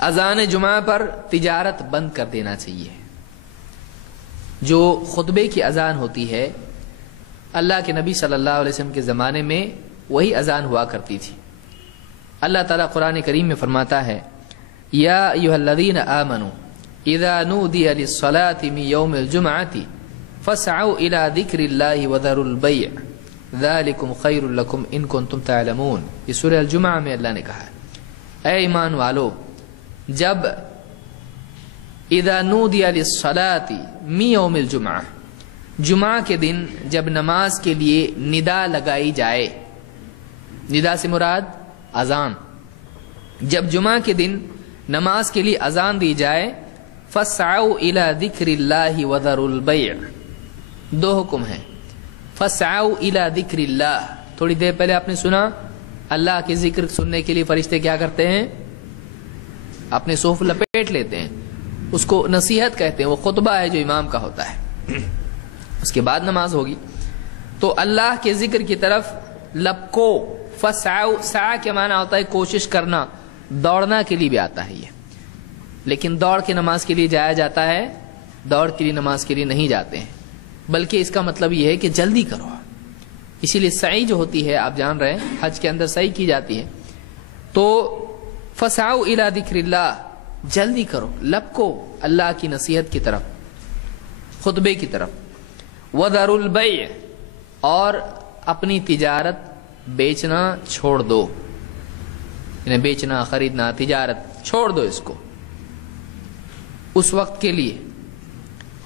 اذان جمعہ پر تجارت بند کر دینا چاہیے۔ جو خطبے کی اذان ہوتی ہے، اللہ کے نبی صلی اللہ علیہ وسلم کے زمانے میں وہی اذان ہوا کرتی تھی۔ اللہ تعالیٰ قرآن کریم میں فرماتا ہے، یا ایھا الذین آمنوا اذا نودی للصلاۃ من یوم الجمعۃ فاسعوا الی ذکر اللہ وذروا البیع ذالکم خیر لکم ان کنتم تعلمون۔ یہ سورہ الجمعہ میں اللہ نے کہا ہے، اے ایمان والو، جب اذا نودی للصلاۃ من یوم الجمعہ، جمعہ کے دن جب نماز کے لیے ندا لگائی جائے، ندا سے مراد اذان، جب جمعہ کے دن نماز کے لیے اذان دی جائے، فَاسْعَوْا إِلَى ذِكْرِ اللَّهِ وَذَرُوا الْبَيْعَ، دو حکم ہیں۔ فَاسْعَوْا إِلَى ذِكْرِ اللَّهِ، تھوڑی دیر پہلے آپ نے سنا اللہ کے ذکر سننے کے لیے فرشتے کیا کرتے ہیں؟ اپنے صوف لپیٹ لیتے ہیں، اس کو نصیحت کہتے ہیں، وہ خطبہ ہے جو امام کا ہوتا ہے، اس کے بعد نماز ہوگی۔ تو اللہ کے ذکر کی طرف لپکو، فَاسْعَوْا، سعی کے معنی ہوتا ہے کوشش کرنا، دوڑنا کے لیے بھی آتا ہے یہ، لیکن دوڑ کے نماز کے لیے جایا جاتا ہے، دوڑ کے لیے نماز کے لیے نہیں جاتے ہیں، بلکہ اس کا مطلب یہ ہے کہ جلدی کرو۔ اسی لیے سعی جو ہوتی ہے، آپ جان رہے ہیں حج کے اندر سعی کی جاتی ہے، تو فَاسْعَوْا إِلَى ذِكْرِ اللَّهِ، جلدی کرو، لپکو اللہ کی نصیحت کی طرف، خطبے کی طرف۔ وَذَرُوا الْبَيْعَ، اور اپنی تجارت بیچنا چھوڑ دو، یعنی بیچنا، خریدنا، تجارت چھوڑ دو اس کو اس وقت کے لیے۔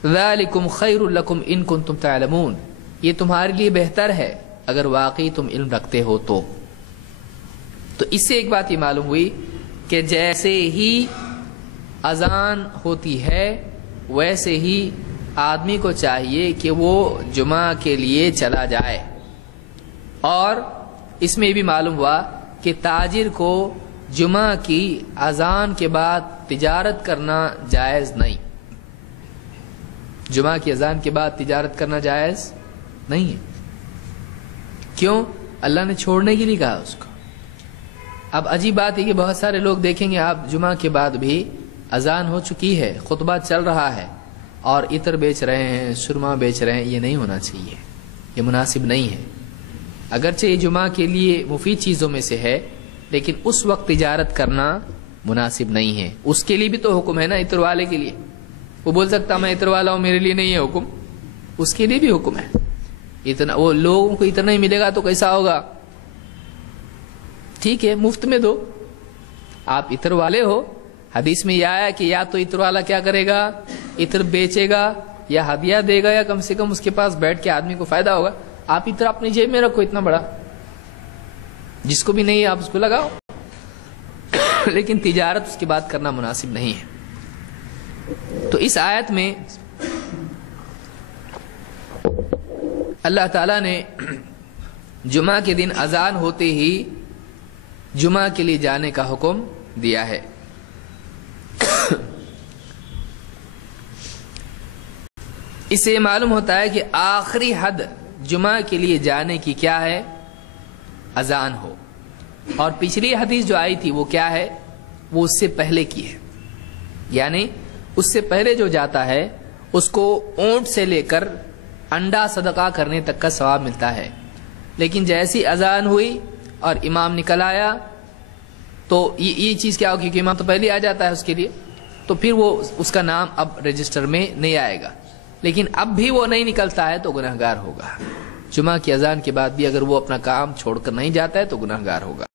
ذَلِكُمْ خَيْرٌ لَكُمْ إِن كُنتُمْ تَعْلَمُونَ، یہ تمہارے لیے بہتر ہے اگر واقعی تم علم رکھتے ہو تو۔ تو اس سے ایک بات یہ معلوم ہوئی کہ جیسے ہی اذان ہوتی ہے ویسے ہی آدمی کو چاہیے کہ وہ جمعہ کے لیے چلا جائے۔ اور اس میں بھی معلوم ہوا کہ تاجر کو جمعہ کی اذان کے بعد تجارت کرنا جائز نہیں، جمعہ کی اذان کے بعد تجارت کرنا جائز نہیں ہے۔ کیوں؟ اللہ نے چھوڑنے کے لیے کہا اس کو۔ اب عجیب بات ہے کہ بہت سارے لوگ دیکھیں گے آپ جمعہ کے بعد بھی اذان ہو چکی ہے، خطبہ چل رہا ہے اور عطر بیچ رہے ہیں، سرما بیچ رہے ہیں، یہ نہیں ہونا چاہیے، یہ مناسب نہیں ہے۔ اگرچہ یہ جمعہ کے لیے مفید چیزوں میں سے ہے، لیکن اس وقت تجارت کرنا مناسب نہیں ہے۔ اس کے لیے بھی تو حکم ہے نا، عطر والے کے لیے۔ وہ بول سکتا میں عطر والا ہوں، میرے لیے نہیں ہے حکم، اس کے لیے بھی حکم ہے۔ اتنا وہ لوگوں کو اتنا ہی ملے گا تو کیسا ہوگا؟ ٹھیک ہے، مفت میں دو، آپ عطر والے ہو۔ حدیث میں یہ آیا کہ یا تو عطر والا کیا کرے گا، عطر بیچے گا یا ہدیہ دے گا، یا کم سے کم اس کے پاس بیٹھ کے آدمی کو فائدہ ہوگا۔ آپ عطر اپنی جیب میں رکھو اتنا بڑا، جس کو بھی نہیں ہے آپ اس کو لگاؤ، لیکن تجارت اس کے بعد کرنا مناسب نہیں ہے۔ تو اس آیت میں اللہ تعالیٰ نے جمعہ کے دن اذان ہوتے ہی جمعہ کے لیے جانے کا حکم دیا ہے۔ اس سے معلوم ہوتا ہے کہ آخری حد جمعہ کے لیے جانے کی کیا ہے؟ اذان ہو۔ اور پچھلی حدیث جو آئی تھی وہ کیا ہے؟ وہ اس سے پہلے کی ہے، یعنی اس سے پہلے جو جاتا ہے اس کو اونٹ سے لے کر انڈا صدقہ کرنے تک کا ثواب ملتا ہے، لیکن جیسی اذان ہوئی اور امام نکل آیا تو یہ چیز کیا ہوگی کہ امام تو پہلے آ جاتا ہے اس کے لیے، تو پھر وہ اس کا نام اب رجسٹر میں نہیں آئے گا، لیکن اب بھی وہ نہیں نکلتا ہے تو گنہگار ہوگا۔ جمعہ کی اذان کے بعد بھی اگر وہ اپنا کام چھوڑ کر نہیں جاتا ہے تو گنہگار ہوگا۔